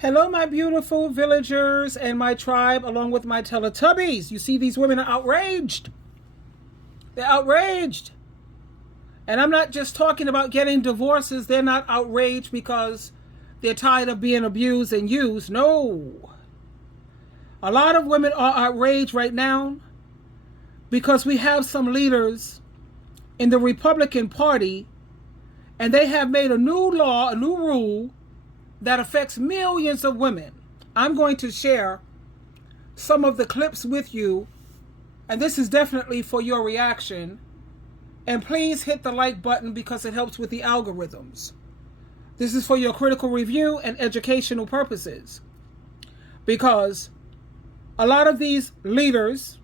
Hello, my beautiful villagers and my tribe, along with my Teletubbies. You see, these women are outraged. They're outraged. And I'm not just talking about getting divorces. They're not outraged because they're tired of being abused and used. No. A lot of women are outraged right now because we have some leaders in the Republican Party, and they have made a new law, a new rule, that affects millions of women. I'm going to share some of the clips with you, and this is definitely for your reaction. And please hit the like button because it helps with the algorithms. This is for your critical review and educational purposes. Because a lot of these leaders,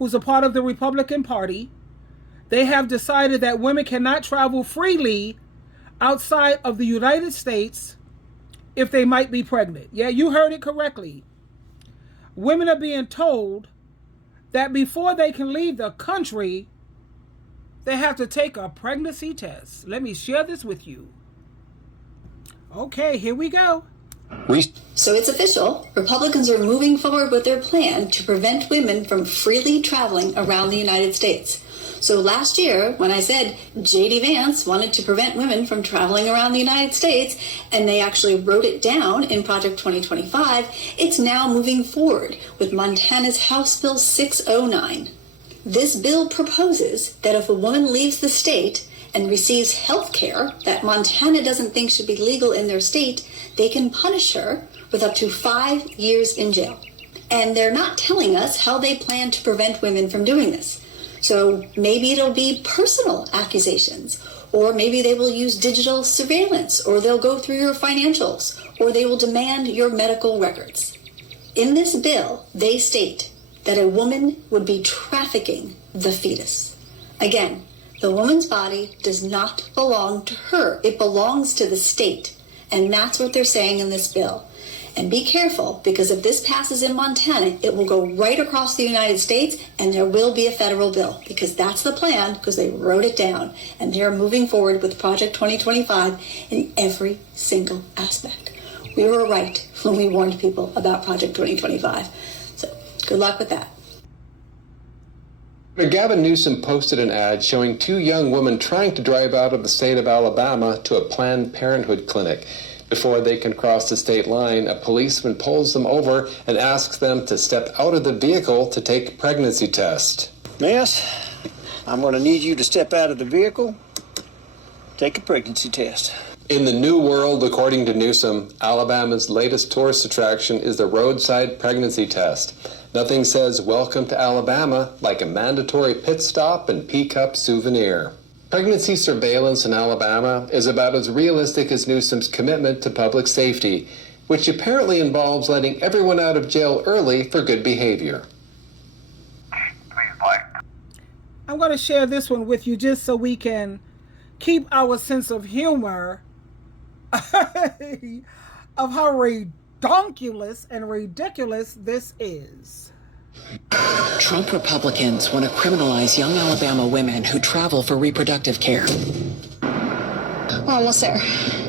who's a part of the Republican Party, they have decided that women cannot travel freely outside of the United States if they might be pregnant. Yeah, you heard it correctly. Women are being told that before they can leave the country, they have to take a pregnancy test. Let me share this with you. Okay, here we go. So it's official. Republicans are moving forward with their plan to prevent women from freely traveling around the United States. So last year, when I said J.D. Vance wanted to prevent women from traveling around the United States, and they actually wrote it down in Project 2025, it's now moving forward with Montana's House Bill 609. This bill proposes that if a woman leaves the state and receives health care that Montana doesn't think should be legal in their state, they can punish her with up to 5 years in jail. And they're not telling us how they plan to prevent women from doing this. So maybe it'll be personal accusations, or maybe they will use digital surveillance, or they'll go through your financials, or they will demand your medical records. In this bill, they state that a woman would be trafficking the fetus. Again, the woman's body does not belong to her. It belongs to the state. And that's what they're saying in this bill. And be careful, because if this passes in Montana, it will go right across the United States, and there will be a federal bill, because that's the plan, because they wrote it down. And they're moving forward with Project 2025 in every single aspect. We were right when we warned people about Project 2025. So good luck with that. Gavin Newsom posted an ad showing two young women trying to drive out of the state of Alabama to a Planned Parenthood clinic. Before they can cross the state line, a policeman pulls them over and asks them to step out of the vehicle to take a pregnancy test. Miss, I'm going to need you to step out of the vehicle, take a pregnancy test. In the new world, according to Newsom, Alabama's latest tourist attraction is the roadside pregnancy test. Nothing says welcome to Alabama like a mandatory pit stop and P-cup souvenir. Pregnancy surveillance in Alabama is about as realistic as Newsom's commitment to public safety, which apparently involves letting everyone out of jail early for good behavior. I'm going to share this one with you just so we can keep our sense of humor of how redonkulous and ridiculous this is. Trump Republicans want to criminalize young Alabama women who travel for reproductive care. We're almost there.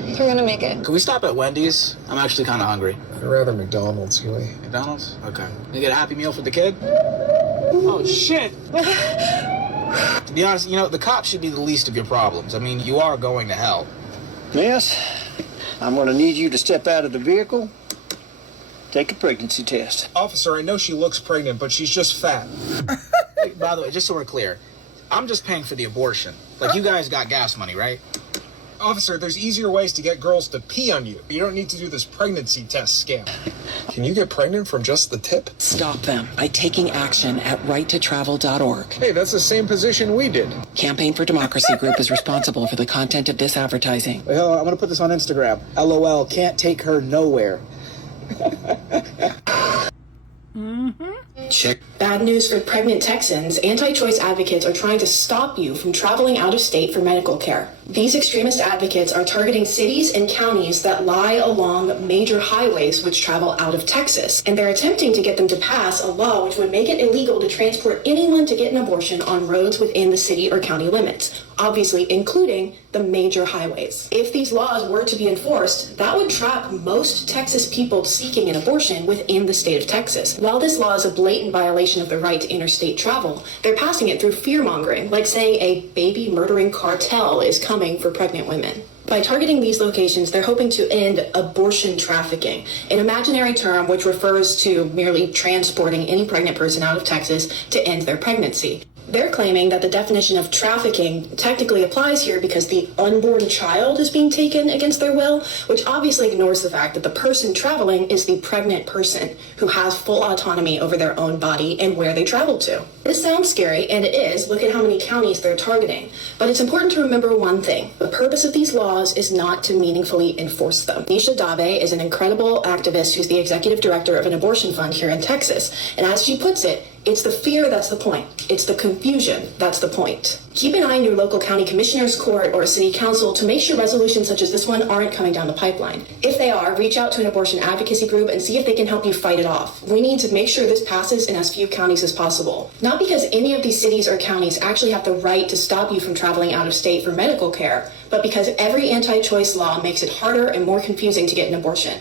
We're gonna make it. Can we stop at Wendy's? I'm actually kind of hungry. I'd rather McDonald's, Huey. McDonald's? Okay. Can you get a Happy Meal for the kid? Oh, shit. To be honest, the cops should be the least of your problems. I mean, you are going to hell. Miss, I'm going to need you to step out of the vehicle, take a pregnancy test. Officer, I know she looks pregnant, but she's just fat. Hey, by the way, just so we're clear, I'm just paying for the abortion. Like, you guys got gas money, right? Officer, there's easier ways to get girls to pee on you. You don't need to do this pregnancy test scam. Can you get pregnant from just the tip? Stop them by taking action at righttotravel.org. Hey, that's the same position we did. Campaign for Democracy Group is responsible for the content of this advertising. Well, I'm going to put this on Instagram. LOL, can't take her nowhere. Mm-hmm. Check. Bad news for pregnant Texans. Anti-choice advocates are trying to stop you from traveling out of state for medical care. These extremist advocates are targeting cities and counties that lie along major highways which travel out of Texas. And they're attempting to get them to pass a law which would make it illegal to transport anyone to get an abortion on roads within the city or county limits, obviously including the major highways. If these laws were to be enforced, that would trap most Texas people seeking an abortion within the state of Texas. While this law is a blatant violation of the right to interstate travel, they're passing it through fear-mongering, like saying a baby-murdering cartel is coming for pregnant women. By targeting these locations, they're hoping to end abortion trafficking, an imaginary term which refers to merely transporting any pregnant person out of Texas to end their pregnancy. They're claiming that the definition of trafficking technically applies here because the unborn child is being taken against their will, which obviously ignores the fact that the person traveling is the pregnant person who has full autonomy over their own body and where they travel to. This sounds scary, and it is. Look at how many counties they're targeting. But it's important to remember one thing. The purpose of these laws is not to meaningfully enforce them. SheilaTruelove is an incredible activist who's the executive director of an abortion fund here in Texas. And as she puts it, it's the fear that's the point. It's the confusion that's the point. Keep an eye on your local county commissioner's court or city council to make sure resolutions such as this one aren't coming down the pipeline. If they are, reach out to an abortion advocacy group and see if they can help you fight it off. We need to make sure this passes in as few counties as possible. Not because any of these cities or counties actually have the right to stop you from traveling out of state for medical care, but because every anti-choice law makes it harder and more confusing to get an abortion.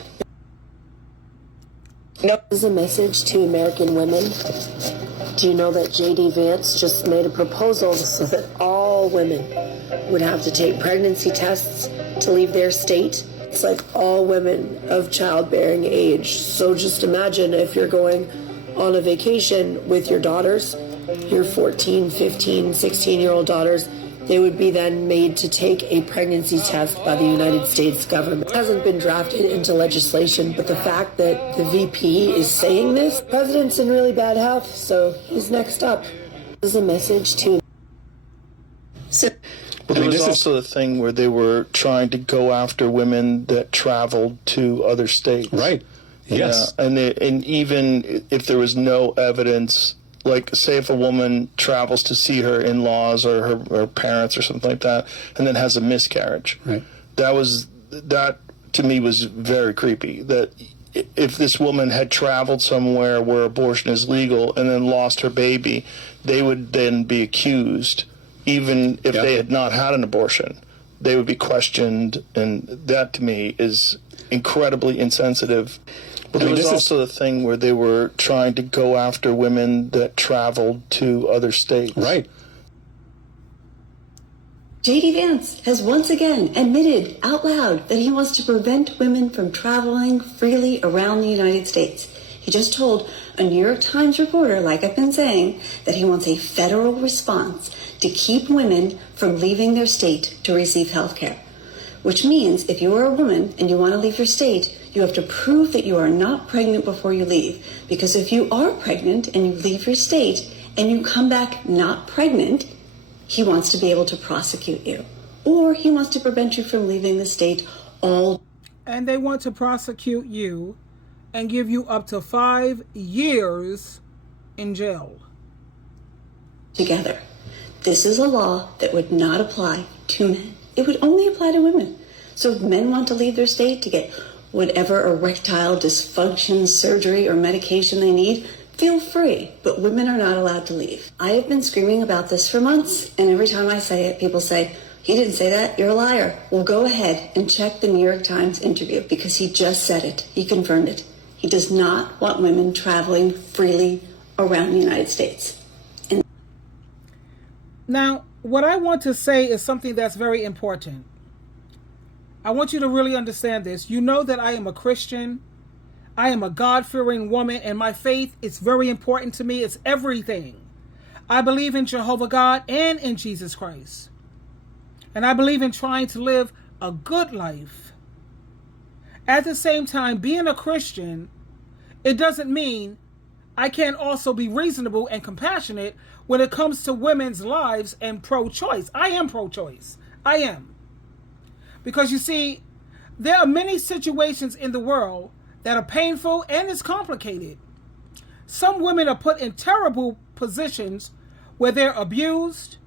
This is a message to American women. Do you know that J.D. Vance just made a proposal so that all women would have to take pregnancy tests to leave their state? It's like all women of childbearing age. So just imagine if you're going on a vacation with your daughters, your 14, 15, 16-year-old daughters, they would be then made to take a pregnancy test by the United States government. It hasn't been drafted into legislation, but the fact that the VP is saying this, the president's in really bad health, so he's next up. This is a message to... But there was also the thing where they were trying to go after women that traveled to other states. Right. Yes. And even if there was no evidence, like say if a woman travels to see her in-laws or her parents or something like that, and then has a miscarriage, right? That to me was very creepy. That if this woman had traveled somewhere where abortion is legal and then lost her baby, they would then be accused, even if they had not had an abortion. They would be questioned, and that to me is incredibly insensitive. But there was also the thing where they were trying to go after women that traveled to other states. Right. J.D. Vance has once again admitted out loud that he wants to prevent women from traveling freely around the United States. He just told a New York Times reporter, like I've been saying, that he wants a federal response to keep women from leaving their state to receive health care. Which means if you are a woman and you want to leave your state, you have to prove that you are not pregnant before you leave. Because if you are pregnant and you leave your state and you come back not pregnant, he wants to be able to prosecute you. Or he wants to prevent you from leaving the state all. And they want to prosecute you and give you up to 5 years in jail. Together. This is a law that would not apply to men. It would only apply to women. So if men want to leave their state to get whatever erectile dysfunction surgery or medication they need, feel free, but women are not allowed to leave. I have been screaming about this for months, and every time I say it, people say, "He didn't say that, you're a liar." Well, go ahead and check the New York Times interview, because he just said it. He confirmed it. He does not want women traveling freely around the United States. Now, what I want to say is something that's very important. I want you to really understand this. You know that I am a Christian. I am a God-fearing woman, and my faith is very important to me. It's everything. I believe in Jehovah God and in Jesus Christ. And I believe in trying to live a good life. At the same time, being a Christian, it doesn't mean I can't also be reasonable and compassionate when it comes to women's lives and pro-choice. I am pro-choice. I am. Because you see, there are many situations in the world that are painful and it's complicated. Some women are put in terrible positions where they're abused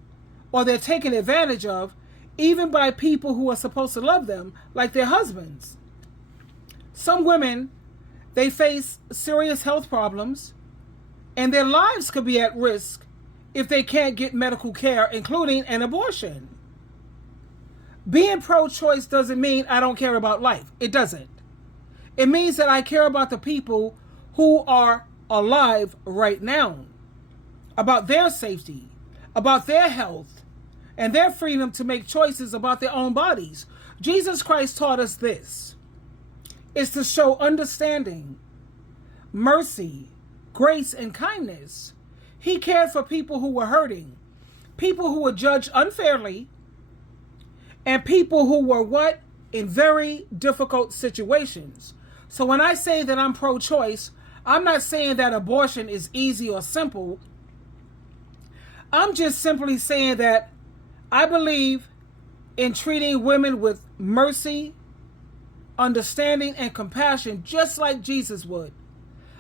or they're taken advantage of, even by people who are supposed to love them, like their husbands. Some women, they face serious health problems, and their lives could be at risk if they can't get medical care, including an abortion. Being pro-choice doesn't mean I don't care about life. It doesn't. It means that I care about the people who are alive right now, about their safety, about their health, and their freedom to make choices about their own bodies. Jesus Christ taught us this, is to show understanding, mercy, grace, and kindness. He cared for people who were hurting, people who were judged unfairly, and people who were what? In very difficult situations. So when I say that I'm pro-choice, I'm not saying that abortion is easy or simple. I'm just simply saying that I believe in treating women with mercy, understanding, and compassion, just like Jesus would.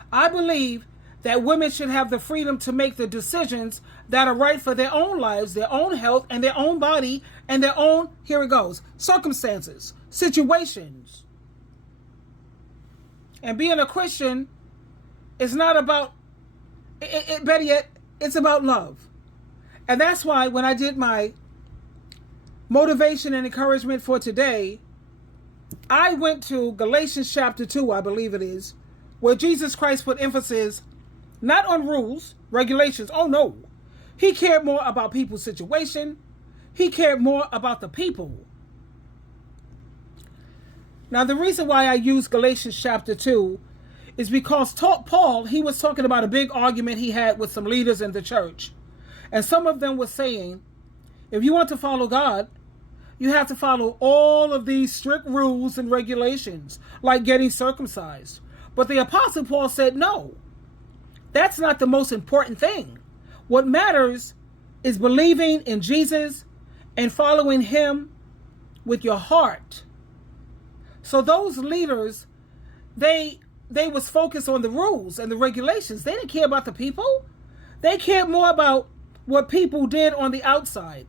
I believe that women should have the freedom to make the decisions that are right for their own lives, their own health, and their own body, and their own, here it goes, circumstances, situations. And being a Christian is not about, better yet, it's about love. And that's why when I did my motivation and encouragement for today, I went to Galatians Chapter 2, I believe it is, where Jesus Christ put emphasis not on rules, regulations. Oh no. He cared more about people's situation. He cared more about the people. Now, the reason why I use Galatians Chapter 2 is because Paul, he was talking about a big argument he had with some leaders in the church. And some of them were saying, if you want to follow God, you have to follow all of these strict rules and regulations, like getting circumcised. But the Apostle Paul said, no, that's not the most important thing. What matters is believing in Jesus and following him with your heart. So those leaders, they was focused on the rules and the regulations. They didn't care about the people. They cared more about what people did on the outside,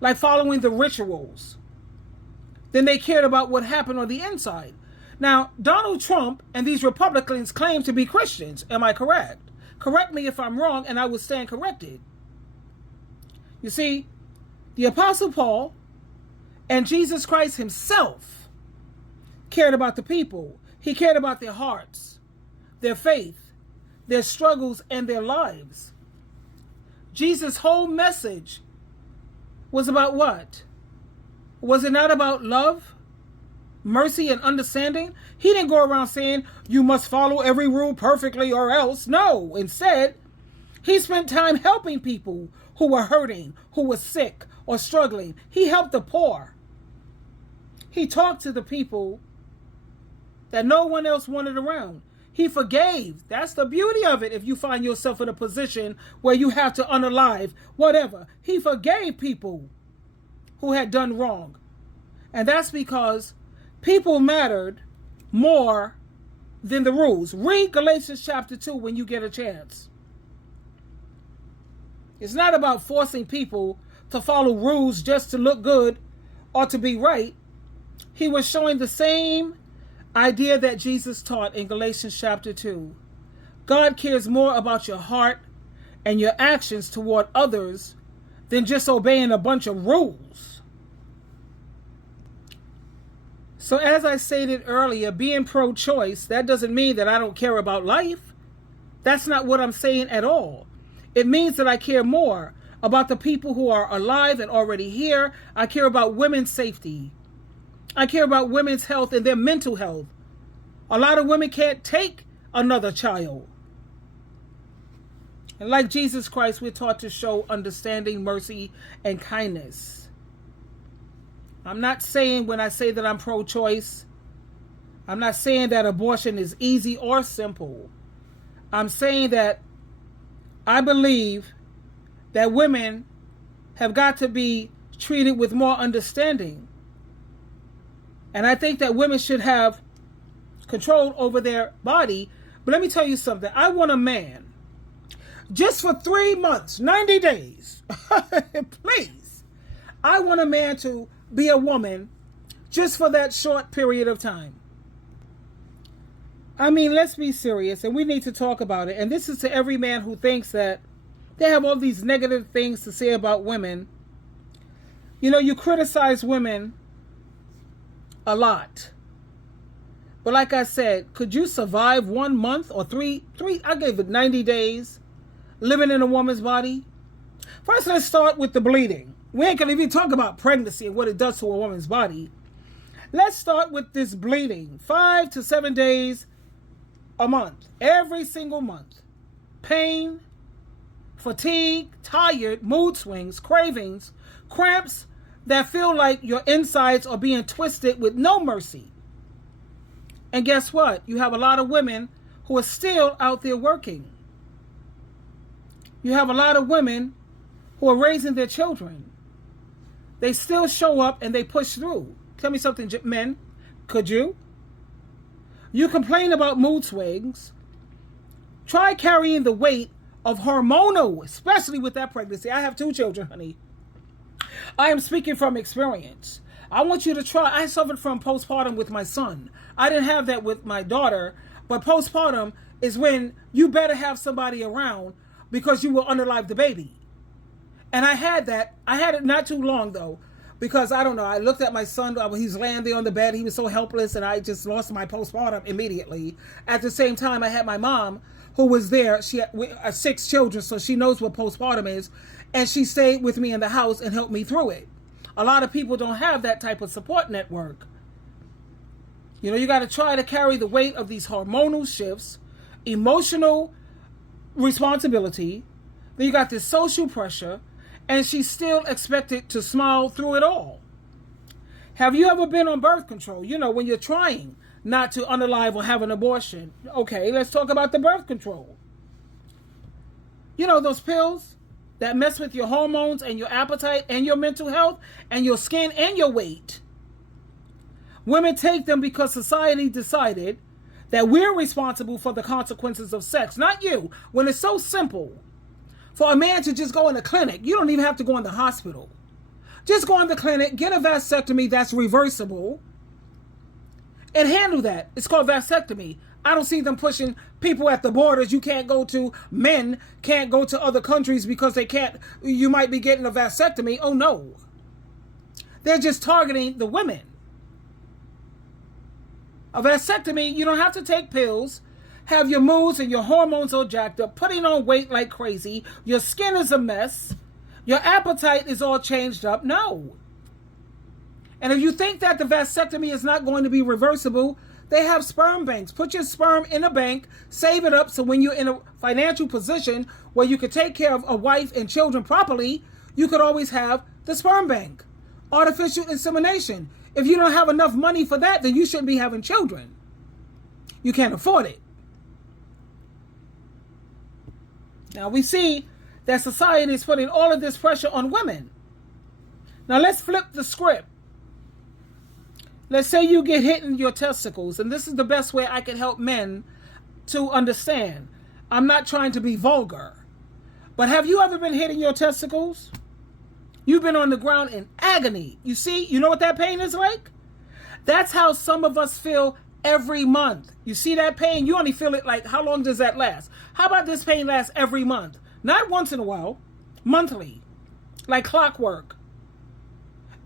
like following the rituals, than they cared about what happened on the inside. Now, Donald Trump and these Republicans claim to be Christians. Am I correct? Correct me if I'm wrong, and I will stand corrected. You see, the Apostle Paul and Jesus Christ himself cared about the people. He cared about their hearts, their faith, their struggles, and their lives. Jesus' whole message was about what? Was it not about love, mercy, and understanding? He didn't go around saying, you must follow every rule perfectly or else. No, instead, he spent time helping people who were hurting, who were sick or struggling. He helped the poor. He talked to the people that no one else wanted around. He forgave. That's the beauty of it if you find yourself in a position where you have to unalive, whatever. He forgave people who had done wrong. And that's because people mattered more than the rules. Read Galatians Chapter 2 when you get a chance. It's not about forcing people to follow rules just to look good or to be right. He was showing the same idea that Jesus taught in Galatians Chapter 2. God cares more about your heart and your actions toward others than just obeying a bunch of rules. So as I stated earlier, being pro-choice, that doesn't mean that I don't care about life. That's not what I'm saying at all. It means that I care more about the people who are alive and already here. I care about women's safety. I care about women's health and their mental health. A lot of women can't take another child. And like Jesus Christ, we're taught to show understanding, mercy, and kindness. I'm not saying when I say that I'm pro-choice, I'm not saying that abortion is easy or simple. I'm saying that I believe that women have got to be treated with more understanding. And I think that women should have control over their body, But let me tell you something. I want a man just for 3 months, 90 days. Please. I want a man to be a woman just for that short period of time. I mean, let's be serious, and we need to talk about it. And this is to every man who thinks that they have all these negative things to say about women. You know, you criticize women a lot. But like I said, could you survive 1 month or three, I gave it 90 days, living in a woman's body? First, let's start with the bleeding. We ain't gonna even talk about pregnancy and what it does to a woman's body. Let's start with this bleeding. 5 to 7 days a month, every single month. Pain, fatigue, tired, mood swings, cravings, cramps that feel like your insides are being twisted with no mercy. And guess what? You have a lot of women who are still out there working. You have a lot of women who are raising their children. They still show up and they push through. Tell me something, men. Could you? You complain about mood swings. Try carrying the weight of hormonal, especially with that pregnancy. I have 2 children, honey. I am speaking from experience. I want you to try. I suffered from postpartum with my son. I didn't have that with my daughter, but postpartum is when you better have somebody around because you will underlive the baby. And I had that. I had it not too long, though, because I don't know. I looked at my son. He was laying there on the bed. He was so helpless, and I just lost my postpartum immediately. At the same time, I had my mom who was there. She had 6 children, so she knows what postpartum is, and she stayed with me in the house and helped me through it. A lot of people don't have that type of support network. You know, you got to try to carry the weight of these hormonal shifts, emotional responsibility. Then you got this social pressure, and she's still expected to smile through it all. Have you ever been on birth control? You know, when you're trying not to unalive or have an abortion. Okay, let's talk about the birth control. You know, those pills that mess with your hormones and your appetite and your mental health and your skin and your weight. Women take them because society decided that we're responsible for the consequences of sex, not you. When it's so simple for a man to just go in the clinic, you don't even have to go in the hospital. Just go in the clinic, get a vasectomy that's reversible, and handle that. It's called vasectomy. I don't see them pushing people at the borders. You can't go to, men can't go to other countries because they can't, you might be getting a vasectomy. Oh no. They're just targeting the women. A vasectomy, you don't have to take pills, have your moods and your hormones all jacked up, putting on weight like crazy, your skin is a mess, your appetite is all changed up. No. And if you think that the vasectomy is not going to be reversible, they have sperm banks. Put your sperm in a bank, save it up, so when you're in a financial position where you could take care of a wife and children properly, you could always have the sperm bank. Artificial insemination. If you don't have enough money for that, then you shouldn't be having children. You can't afford it. Now we see that society is putting all of this pressure on women. Now let's flip the script. Let's say you get hit in your testicles, and this is the best way I can help men to understand. I'm not trying to be vulgar, but have you ever been hit in your testicles? You've been on the ground in agony. You see, you know what that pain is like? That's how some of us feel every month. You see that pain? You only feel it like, how long does that last? How about this pain lasts every month? Not once in a while, monthly, like clockwork.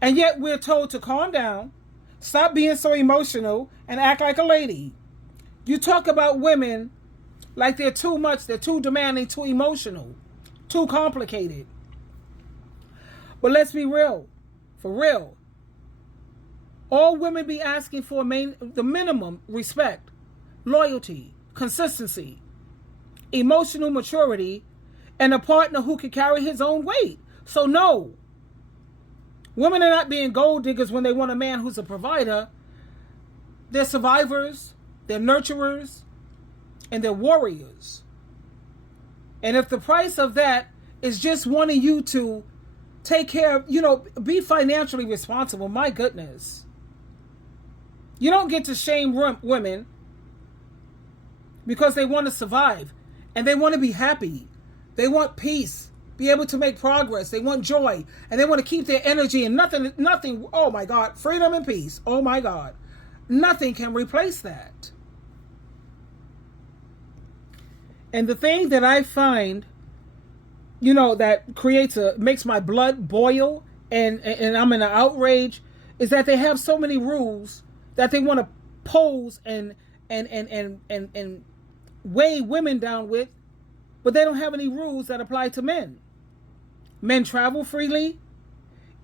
And yet we're told to calm down, stop being so emotional, and act like a lady. You talk about women like they're too much, they're too demanding, too emotional, too complicated. But let's be real, for real. All women be asking for the minimum respect, loyalty, consistency, emotional maturity, and a partner who can carry his own weight. So no, women are not being gold diggers when they want a man who's a provider. They're survivors, they're nurturers, and they're warriors. And if the price of that is just wanting you to take care of, be financially responsible, my goodness. You don't get to shame women because they want to survive and they want to be happy. They want peace, be able to make progress. They want joy, and they want to keep their energy, and nothing, oh my God, freedom and peace. Oh my God. Nothing can replace that. And the thing that I find, that makes my blood boil and I'm in an outrage is that they have so many rules that they want to pose and weigh women down with, but they don't have any rules that apply to men. Men travel freely,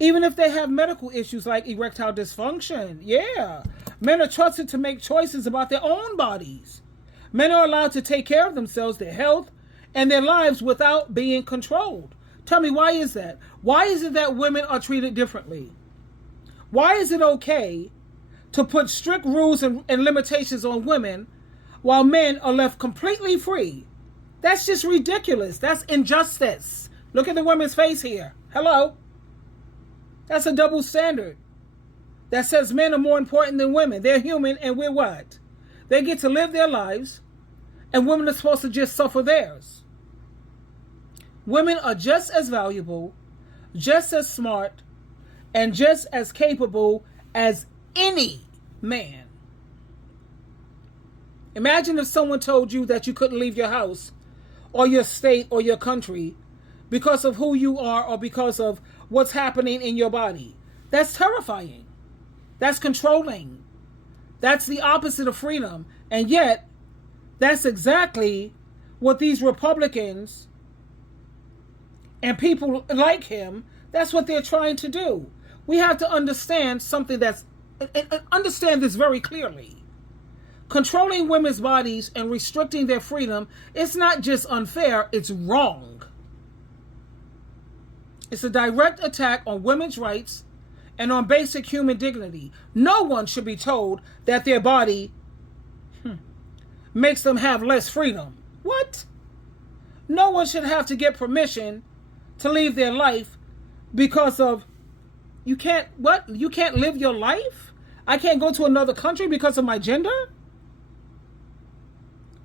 even if they have medical issues like erectile dysfunction. Yeah. Men are trusted to make choices about their own bodies. Men are allowed to take care of themselves, their health, and their lives without being controlled. Tell me, why is that? Why is it that women are treated differently? Why is it okay to put strict rules and limitations on women while men are left completely free? That's just ridiculous. That's injustice. Look at the woman's face here. Hello? That's a double standard that says men are more important than women. They're human and we're what? They get to live their lives and women are supposed to just suffer theirs. Women are just as valuable, just as smart, and just as capable as any man. Imagine if someone told you that you couldn't leave your house or your state or your country because of who you are or because of what's happening in your body. That's terrifying. That's controlling. That's the opposite of freedom. And yet, that's exactly what these Republicans and people like him, that's what they're trying to do. We have to understand something understand this very clearly. Controlling women's bodies and restricting their freedom is not just unfair, it's wrong. It's a direct attack on women's rights and on basic human dignity. No one should be told that their body makes them have less freedom. What? No one should have to get permission to leave their life because of, you can't live your life? I can't go to another country because of my gender?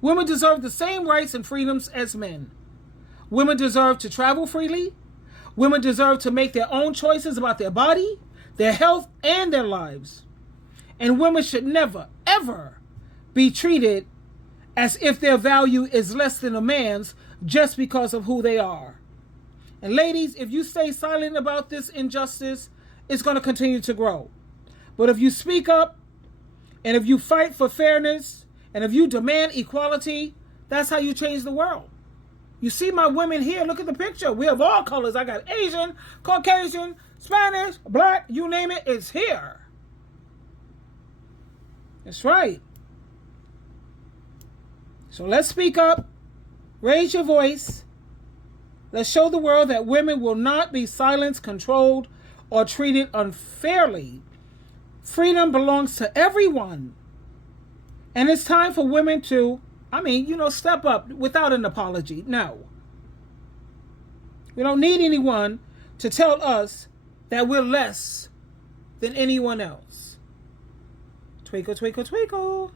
Women deserve the same rights and freedoms as men. Women deserve to travel freely. Women deserve to make their own choices about their body, their health, and their lives. And women should never, ever be treated as if their value is less than a man's just because of who they are. And ladies, if you stay silent about this injustice, it's going to continue to grow. But if you speak up, and if you fight for fairness, and if you demand equality, that's how you change the world. You see my women here, look at the picture. We have all colors. I got Asian, Caucasian, Spanish, black, you name it, it's here. That's right. So let's speak up, raise your voice. Let's show the world that women will not be silenced, controlled, or treated unfairly. Freedom belongs to everyone. And it's time for women to, step up without an apology. No. We don't need anyone to tell us that we're less than anyone else. Twinkle, twinkle, twinkle.